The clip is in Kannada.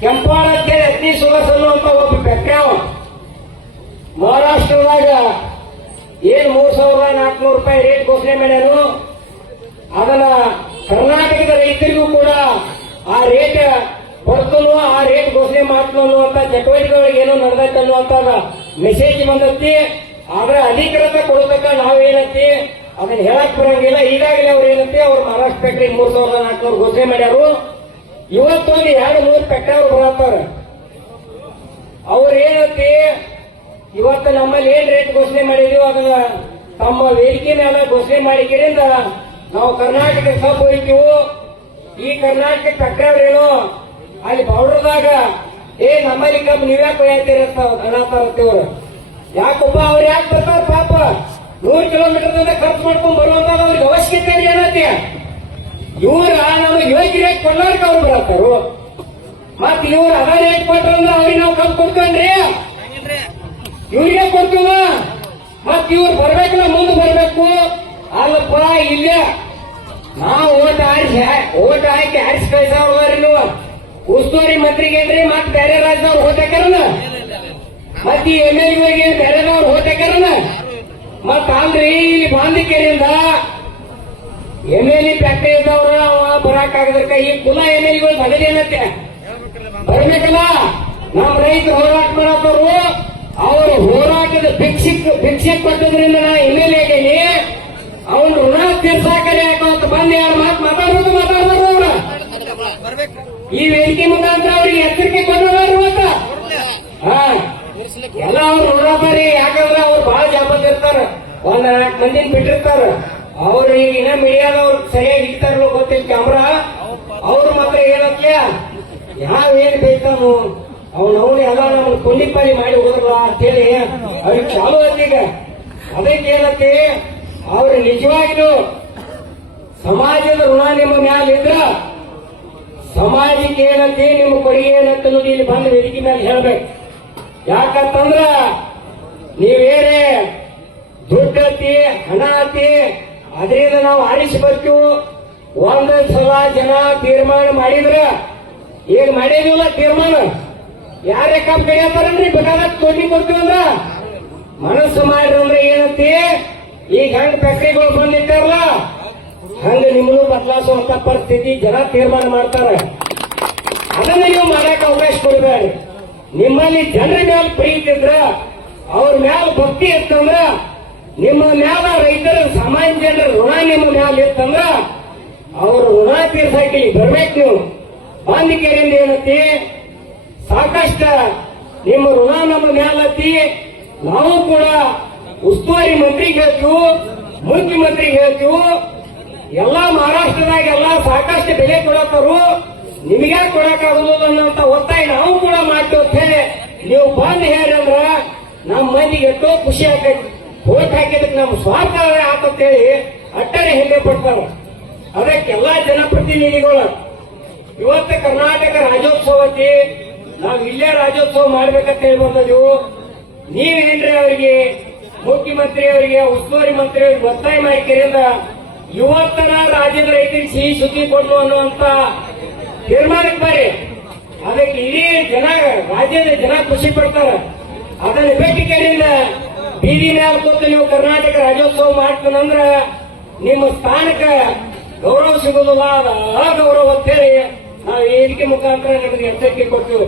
ಕೆಂಪಾಳ ಯತ್ನಿ ಅಗ್ನಿ ಅಂತ ಒಬ್ಬ ಬೆಕ್ಕಾವ ಮಹಾರಾಷ್ಟ್ರದಾಗ ಏನು ಮೂರ್ ಸಾವಿರದ ನಾಲ್ಕುನೂರು ರೂಪಾಯಿ ರೇಟ್ ಘೋಷಣೆ ಮಾಡ್ಯಾರು? ಅದನ್ನ ಕರ್ನಾಟಕದ ರೈತರಿಗೂ ಕೂಡ ಆ ರೇಟ್ ಬರ್ತನು ಆ ರೇಟ್ ಘೋಷಣೆ ಮಾಡ್ತು ಅಂತ ಚಟುವಟಿಕೆಗಳಿಗೆ ಏನೋ ನಡೆದೈತೆ ಅನ್ನುವಂತ ಮೆಸೇಜ್ ಬಂದೈತಿ. ಆದ್ರೆ ಅಧಿಕೃತ ಕೊಡಬೇಕ ನಾವೇನೈತಿ ಅದನ್ನ ಹೇಳಕ್ ಬರಂಗಿಲ್ಲ. ಈಗಾಗಲೇ ಅವ್ರು ಏನಂತೆ? ಅವ್ರು ಮಹಾರಾಷ್ಟ್ರ ಫ್ಯಾಕ್ಟ್ರಿ ಮೂರ್ ಸಾವಿರದ ನಾಲ್ಕುನೂರು ಘೋಷಣೆ ಮಾಡ್ಯಾರು. ಇವತ್ತೊಂದು ಎರಡು ಮೂರು ಅವ್ರು ಬರತ್ತಾರ ಅವ್ರು ಏನಂತಿ, ಇವತ್ತು ನಮ್ಮಲ್ಲಿ ಏನ್ ರೇಟ್ ಘೋಷಣೆ ಮಾಡಿದೀವಿ ಅದನ್ನ ತಮ್ಮ ವೇದಿಕೆ ಮೇಲೆ ಘೋಷಣೆ ಮಾಡಿಕೆರಿಂದ ನಾವು ಕರ್ನಾಟಕ ಸಬ್ ಹೋಯ್ತೀವು, ಈ ಕರ್ನಾಟಕ ಕಟ್ಟಡೇನು ಅಲ್ಲಿ ಬೌಡ್ರದಾಗ ಏ, ನಮ್ಮಲ್ಲಿ ಕಬ್ಬು ನೀವ್ಯಾಕೆ ಕೊಯ್ತೀರ ಅನ್ನತ್ತಾರತ್ತಿವ್ರು ಯಾಕಪ್ಪ, ಅವ್ರು ಯಾಕೆ ಬರ್ತಾರ ಪಾಪ? ನೂರು ಕಿಲೋಮೀಟರ್ ಖರ್ಚು ಮಾಡ್ಕೊಂಡು ಬರುವಂತ ಅವ್ರಿಗೆ ಅವಶ್ಯಕತೆ ಏನತಿ ಇವ್ರ ನಮಗೆ ಯೋಜನೆ ಕೊಡ್ಲಾರ್ಕ ಅವ್ರು ಬರತ್ತಾರು ಮತ್ ಇವ್ರ ಅದ ರೇಟ್ ಕೊಟ್ರಂದ್ರ ಅವ್ರಿಗೆ ನಾವು ಕಬ್ಬು ಕೊಡ್ತೇನ್ರಿ ಇವ್ರಿಗೆ ಕೊಡ್ತೀವ. ಮತ್ ಇವ್ರು ಬರ್ಬೇಕಲ್ಲ ಮುಂದೆ ಬರ್ಬೇಕು. ಅಲ್ಲಪ್ಪ ಇಲ್ಲ. ನಾವು ಓಟ್ ಆರಿಸಿ ಓಟ್ ಹಾಕಿ ಆರಿಸಿ ಕಳ್ಸಾವ್ರಿ ನೀವು ಉಸ್ತುವಾರಿ ಮಂತ್ರಿಗೆ ಏನ್ರಿ ಮತ್ ಬೇರೆ ರಾಜ್ಯದವ್ರು ಹಾಕ್ಯಾರನ? ಮತ್ ಈ ಎಂ ಎಲ್ ಬೇರೆ ಬೇರೆದವ್ರು ಹಾಕ್ಯಾರನ? ಮತ್ ಅಲ್ರಿ ಇಲ್ಲಿ ಬಾಂಧಿಕೆರಿಂದ ಎಂ ಎಲ್ ಎ ಫ್ಯಾಕ್ಟರಿ ಇದ್ದವ್ರು ಅವ ಬರಾಕ್ ಆಗದ್ರಕ ಈ ಕುಲ ಏನೇ ಎಲ್ಗಳು ಬರಬೇಕಲ್ಲ ನಾವು ರೈತರು ಹೋರಾಟ ಮಾಡೋದವರು ಅವರು ಹೋರಾಟದ ಭಿಕ್ಷಿಕ್ ಭಿಕ್ಷೆ ಕೊಟ್ಟದ್ರಿಂದ ನಾ ಹಿನ್ನೆಲೆ ಆಗೇನಿ. ಅವನು ಋಣ ತೀರ್ಸಾಕರೆ ಅಂತ ಬಂದು ಯಾರು ಮಾತು ಮಾತಾಡೋದು ಮಾತಾಡೋದು ಅವ್ರ. ಈ ವೇದಿಕೆ ಮುಖಾಂತರ ಅವ್ರಿಗೆ ಎಚ್ಚರಿಕೆ ಕೊಟ್ಟವರು ಅಂತ ಎಲ್ಲ ಅವ್ರು ನೋಡಬಾರಿ ಯಾಕಂದ್ರೆ ಅವ್ರು ಬಹಳ ಜವಾಬ್ದಾರಿ ಇರ್ತಾರ. ಒಂದ್ ನಾಲ್ಕು ಮಂದಿನ ಬಿಟ್ಟಿರ್ತಾರ. ಅವ್ರು ಈಗ ಇನ್ನ ಮೀಡಿಯಾದವ್ರು ಸರಿಯಾಗಿ ಇರ್ತಾರೋ ಗೊತ್ತಿಲ್ಲ ಕ್ಯಾಮ್ರಾ ಯಾವ ಏನ್ ಬೇಕಾನು ಅವ್ನ ಅವನು ಎಲ್ಲ ನಮ್ಗೆ ಪಾಲಿ ಮಾಡಿ ಹೋದ್ರಲ್ಲ ಅಂತೇಳಿ ಅವ್ರಿಗೆ ಚಾಲು ಐತಿ ಈಗ. ಅದಕ್ಕೆ ಏನಂತೆ ಅವ್ರು ನಿಜವಾಗಿಯೂ ಸಮಾಜದ ಋಣ ನಿಮ್ಮ ಮ್ಯಾಲ ಇದ್ರ ಸಮಾಜಕ್ಕೆ ಏನಂತೆ? ನಿಮ್ಮ ಕೊಡುಗೆ ಏನಂತ ಇಲ್ಲಿ ಬಂದು ವೇದಿಕೆ ಮೇಲೆ ಹೇಳ್ಬೇಕು. ಯಾಕಂತಂದ್ರ ನೀವೇನೇ ದುಡ್ಡು ಐತಿ ಹಣ ಅತಿ ಅದರಿಂದ ನಾವು ಆರಿಸಿ ಬರ್ತೀವಿ ಒಂದ್ ಸಲ ಜನ ತೀರ್ಮಾನ ಮಾಡಿದ್ರ ಏನ್ ಮಾಡಿದಿಲ್ಲ ತೀರ್ಮಾನ? ಯಾರೇ ಕಪ್ ಕಡಿಯತ್ತಾರನ್ರಿ? ಬೇಕಾದ ತೋಟಿ ಕೊಡ್ತೀವಂದ್ರ ಮನಸ್ಸು ಮಾಡ್ರಂದ್ರೆ ಏನಂತಿ? ಈಗ ಹೆಂಗ್ ಫ್ಯಾಕ್ಟ್ರಿಗಳು ಬಂದಿದ್ದಾರಲ್ಲ ಹಂಗ ನಿಮ್ಗೂ ಬದಲಾಯಿಸುವಂತ ಪರಿಸ್ಥಿತಿ ಜನ ತೀರ್ಮಾನ ಮಾಡ್ತಾರೆ. ಅದನ್ನ ನೀವು ಮಾಡಕ್ ಅವಕಾಶ ಕೊಡಬೇಡಿ. ನಿಮ್ಮಲ್ಲಿ ಜನರ ಮ್ಯಾಲ ಪ್ರೀತಿ ಇದ್ರ, ಅವ್ರ ಮ್ಯಾಲ ಭಕ್ತಿ ಇತ್ತಂದ್ರ, ನಿಮ್ಮ ಮ್ಯಾಲ ರೈತರ, ಸಾಮಾನ್ಯ ಜನರ ಋಣ ನಿಮ್ಮ ಮ್ಯಾಲ ಇತ್ತಂದ್ರ, ಅವ್ರ ಋಣ ತೀರ್ಸಕ್ಕೆ ಇಲ್ಲಿ ಬರ್ಬೇಕು ನೀವು. ಬಾಂಧಿಕೆರಿಂದ ಏನತಿ ಸಾಕಷ್ಟು ನಿಮ್ಮ ಋಣ ನಮ್ಮ ಮ್ಯಾಲತಿ ನಾವು ಕೂಡ ಉಸ್ತುವಾರಿ ಮಂತ್ರಿಗೆ ಹೇಳ್ತೀವಿ ಮುಖ್ಯಮಂತ್ರಿಗೆ ಹೇಳ್ತೀವಿ. ಎಲ್ಲಾ ಮಹಾರಾಷ್ಟ್ರದಾಗ ಎಲ್ಲಾ ಸಾಕಷ್ಟು ಬೆಲೆ ಕೊಡತ್ತರು. ನಿಮಗೆ ಕೊಡಕ್ ಅನ್ನೋಂತ ಒತ್ತಾಯ ನಾವು ಕೂಡ ಮಾಡ್ತೇವೆ ನೀವು ಬಂದ್ ಹೇಳ್ರ ನಮ್ಮ ಮಂದಿಗೆ ಎಷ್ಟೋ ಖುಷಿ ಆಗ್ತೈತಿ. ಓಟ್ ಹಾಕಿದಕ್ಕೆ ನಮ್ಮ ಸ್ವಾರ್ಥ ಆತಂತ ಹೇಳಿ ಅಟ್ಟರೆ ಹೆಮ್ಮೆ ಪಡ್ತಾರ. ಅದಕ್ಕೆಲ್ಲಾ ಜನಪ್ರತಿನಿಧಿಗಳು ಇವತ್ತು ಕರ್ನಾಟಕ ರಾಜ್ಯೋತ್ಸವಕ್ಕೆ ನಾವು ಇಲ್ಲೇ ರಾಜ್ಯೋತ್ಸವ ಮಾಡ್ಬೇಕಂತ ಹೇಳಿ ಬಂದವು ನೀವೇನ್ರಿ ಅವರಿಗೆ? ಮುಖ್ಯಮಂತ್ರಿ ಅವರಿಗೆ, ಉಸ್ತುವಾರಿ ಮಂತ್ರಿ ಒತ್ತಾಯ ಒತ್ತಾಯ ಅಂತ ಇವತ್ತರ ರಾಜ್ಯದ ರೈತರಿಗೆ ಸಿಹಿ ಸುದ್ದಿ ಕೊಡ್ಲು ಅನ್ನುವಂತ ತೀರ್ಮಾನಕ್ಕೆ ಬರ್ರಿ. ಅದಕ್ಕೆ ಇಡೀ ಜನ, ರಾಜ್ಯದ ಜನ ಖುಷಿ ಪಡ್ತಾರ. ಅದನ್ನ ಬೇಕಿಕೆಯಿಂದ ಬೀದಿ ಮ್ಯಾಲ ಕೂತು ನೀವು ಕರ್ನಾಟಕ ರಾಜ್ಯೋತ್ಸವ ಮಾಡ್ತಾನಂದ್ರ ನಿಮ್ಮ ಸ್ಥಾನಕ್ಕೆ ಗೌರವ ಸಿಗೋದಿಲ್ಲ ಆ ಅಗೌರವ ಅಂತೇಳಿ ನಾವು ವೇದಿಕೆ ಮುಖಾಂತರ ನಿಮಗೆ ಎಚ್ಚರಿಕೆ ಕೊಡ್ತೀವಿ